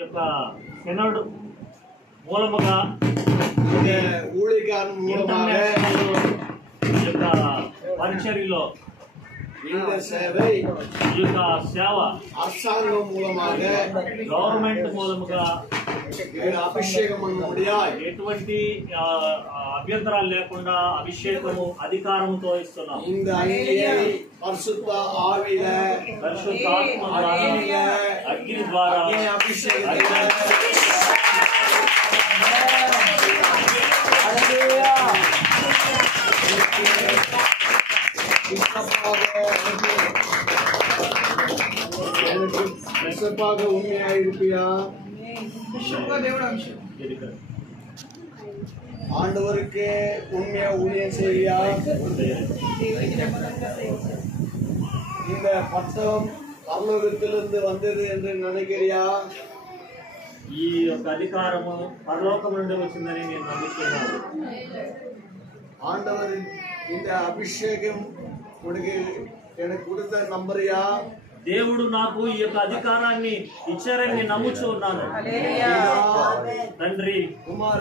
యొక్క సెనడ్ మూలముగా యొక్క పరిచర్యలో సేవ அரசாங்கம் மூலமாக గవర్నమెంట్ మూలముగా అభిషేకం ఎటువంటి అభ్యంతరాలు లేకుండా అభిషేకము అధికారంతో ఇస్తున్నాం. పరిశుద్ధ ఆవిల పరిశుద్ధాత్మ ద్వారా అగ్ని ద్వారా உண்மையாயிருப்பியா ஆண்டவருக்கு உண்மையா ஊழியம் செய்யா. இந்த பட்டம் பரலோகத்திலிருந்து வந்தது என்று நினைக்கிறியா? ఈ యొక్క అధికారము పరలోకం నుండి వచ్చిందని నేను నమ్ముతున్నాను. ஆண்டவர் இந்த அபிஷேகம் எனக்கு கொடுத்த நம்புறியா? దేవుడు నాకు ఈ యొక్క అధికారాన్ని ఇచ్చారని నేను నమ్ముచూ ఉన్నాను. తండ్రి కుమార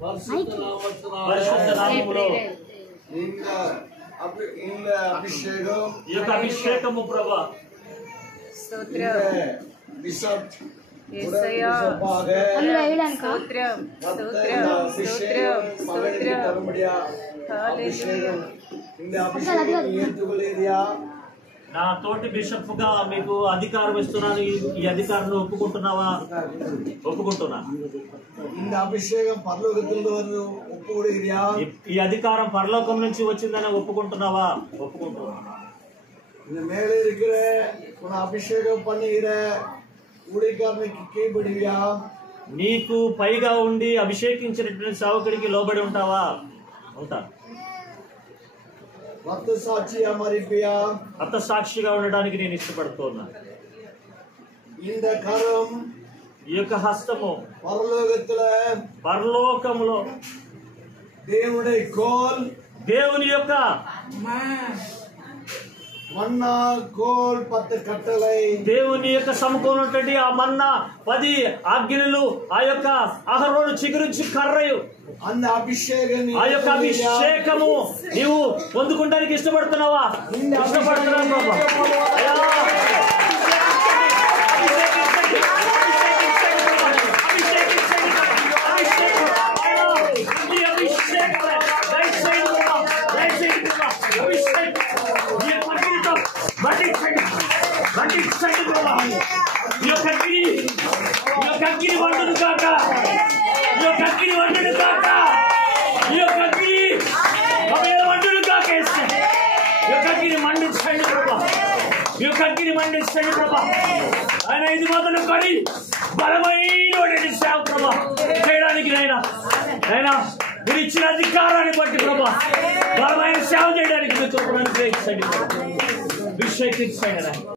పరిశుద్ధ నామములో అభిషేకం ఈ యొక్క అభిషేకము ప్రభా నా తోటి బిషప్ గా మీకు అధికారం ఇస్తున్నాను. ఈ అధికారాన్ని ఒప్పుకుంటున్నావా? ఒప్పుకుంటున్నా. అభిషేకం పరలోకத்திலிருந்து ఒప్పుకొడుగిరియా? ఈ అధికారం పరలోకం నుంచి వచ్చిందని ఒప్పుకుంటున్నావా? ఒప్పుకుంటున్నా. மேலே இருக்கிற అభిషేకం பண்ணுகிற ஊழியக்காரனுக்கு கீழ்ப்படிவியா? నీకు పైగా ఉండి అభిషేకించినటువంటి సేవకుడికి లోబడి ఉంటావా? ఉంటా. అత్త సాక్షిగా ఉండడానికి నేను ఇష్టపడుతున్నా. இந்த கரம் ఈ యొక్క హస్తము పరలోకములో దేవుని కోల్ దేవుని యొక్క మన్నా కోల్ 10 కట్టలై దేవుని యొక్క సమకూరినటువంటి ఆ మన్నా 10 ఆజ్ఞలు ఆ యొక్క అహరోను చిగురించి కర్రయు అన్న అభిషేకం ఆ యొక్క అభిషేకము నీవు పొందుకోవడానికి ఇష్టపడుతున్నావా? ఇష్టపడుతున్నాను ప్రభా. ఆయన ఇది మొదలు కొని బలమైన సేవ ప్రభా చేయడానికి అయినా మీరు ఇచ్చిన అధికారాన్ని బట్టి ప్రభా బలమైన సేవ చేయడానికి మీరు అభిషేకించండి.